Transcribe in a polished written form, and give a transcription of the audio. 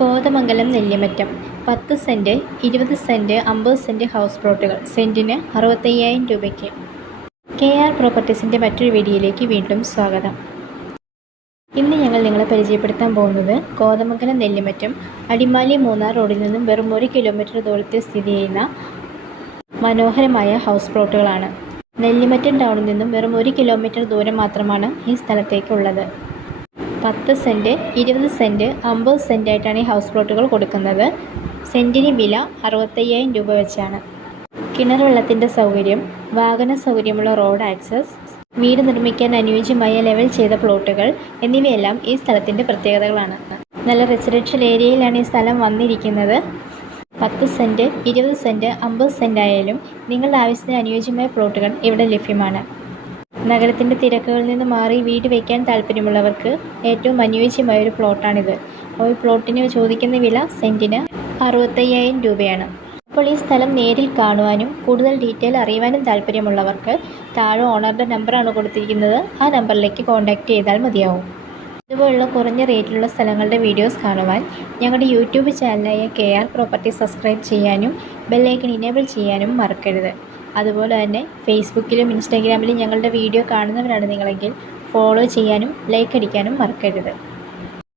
Kothamangalam Nellimattom 10 cent 20 cent 50 cent house പ്ലോട്ടുകൾ സെൻറ്റിന് 65,000 രൂപയ്ക്ക്. KR പ്രോപ്പർട്ടീസിൻ്റെ മറ്റൊരു വീഡിയോയിലേക്ക് വീണ്ടും സ്വാഗതം. ഇന്ന് ഞങ്ങൾ നിങ്ങളെ പരിചയപ്പെടുത്താൻ പോകുന്നത് കോതമംഗലം നെല്ലിമറ്റം അടിമാലി മൂന്നാർ റോഡിൽ നിന്നും വെറും 1 കിലോമീറ്റർ ദൂരത്തിൽ സ്ഥിതി ചെയ്യുന്ന മനോഹരമായ ഹൗസ് പ്ലോട്ടുകളാണ്. നെല്ലിമറ്റം ടൗണിൽ നിന്നും വെറും 1 കിലോമീറ്റർ ദൂരം മാത്രമാണ് ഈ സ്ഥലത്തേക്കുള്ളത്. 10 സെൻറ്റ് 20 സെൻറ്റ് 50 സെൻറ്റായിട്ടാണ് ഈ ഹൗസ് പ്ലോട്ടുകൾ കൊടുക്കുന്നത്. സെൻറ്റിന് വില 65,000 രൂപ വെച്ചാണ്. കിണർ വെള്ളത്തിൻ്റെ സൗകര്യം, വാഹന സൗകര്യമുള്ള റോഡ് ആക്സസ്, വീട് നിർമ്മിക്കാൻ അനുയോജ്യമായ ലെവൽ ചെയ്ത പ്ലോട്ടുകൾ എന്നിവയെല്ലാം ഈ സ്ഥലത്തിൻ്റെ പ്രത്യേകതകളാണ്. നല്ല റെസിഡൻഷ്യൽ ഏരിയയിലാണ് ഈ സ്ഥലം വന്നിരിക്കുന്നത്. 10 സെൻറ്റ് 20 സെൻറ്റ് 50 സെൻറ്റ് ആയാലും നിങ്ങളുടെ ആവശ്യത്തിന് അനുയോജ്യമായ പ്ലോട്ടുകൾ ഇവിടെ ലഭ്യമാണ്. നഗരത്തിൻ്റെ തിരക്കുകളിൽ നിന്ന് മാറി വീട് വയ്ക്കാൻ താല്പര്യമുള്ളവർക്ക് ഏറ്റവും അനുയോജ്യമായൊരു പ്ലോട്ടാണിത്. ഒരു പ്ലോട്ടിന് ചോദിക്കുന്ന വില സെൻറ്റിന് 65,000 രൂപയാണ്. അപ്പോൾ ഈ സ്ഥലം നേരിൽ കാണുവാനും കൂടുതൽ ഡീറ്റെയിൽ അറിയുവാനും താല്പര്യമുള്ളവർക്ക് താഴെ ഓണറുടെ നമ്പറാണ് കൊടുത്തിരിക്കുന്നത്. ആ നമ്പറിലേക്ക് കോൺടാക്റ്റ് ചെയ്താൽ മതിയാവും. ഇതുപോലുള്ള കുറഞ്ഞ റേറ്റിലുള്ള സ്ഥലങ്ങളുടെ വീഡിയോസ് കാണുവാൻ ഞങ്ങളുടെ യൂട്യൂബ് ചാനലായ KR പ്രോപ്പർട്ടി സബ്സ്ക്രൈബ് ചെയ്യാനും ബെല്ലൈക്കൺ ഇനേബിൾ ചെയ്യാനും മറക്കരുത്. അതുപോലെ തന്നെ ഫേസ്ബുക്കിലും ഇൻസ്റ്റാഗ്രാമിലും ഞങ്ങളുടെ വീഡിയോ കാണുന്നവരാണ് നിങ്ങളെങ്കിൽ ഫോളോ ചെയ്യാനും ലൈക്ക് അടിക്കാനും മറക്കരുത്.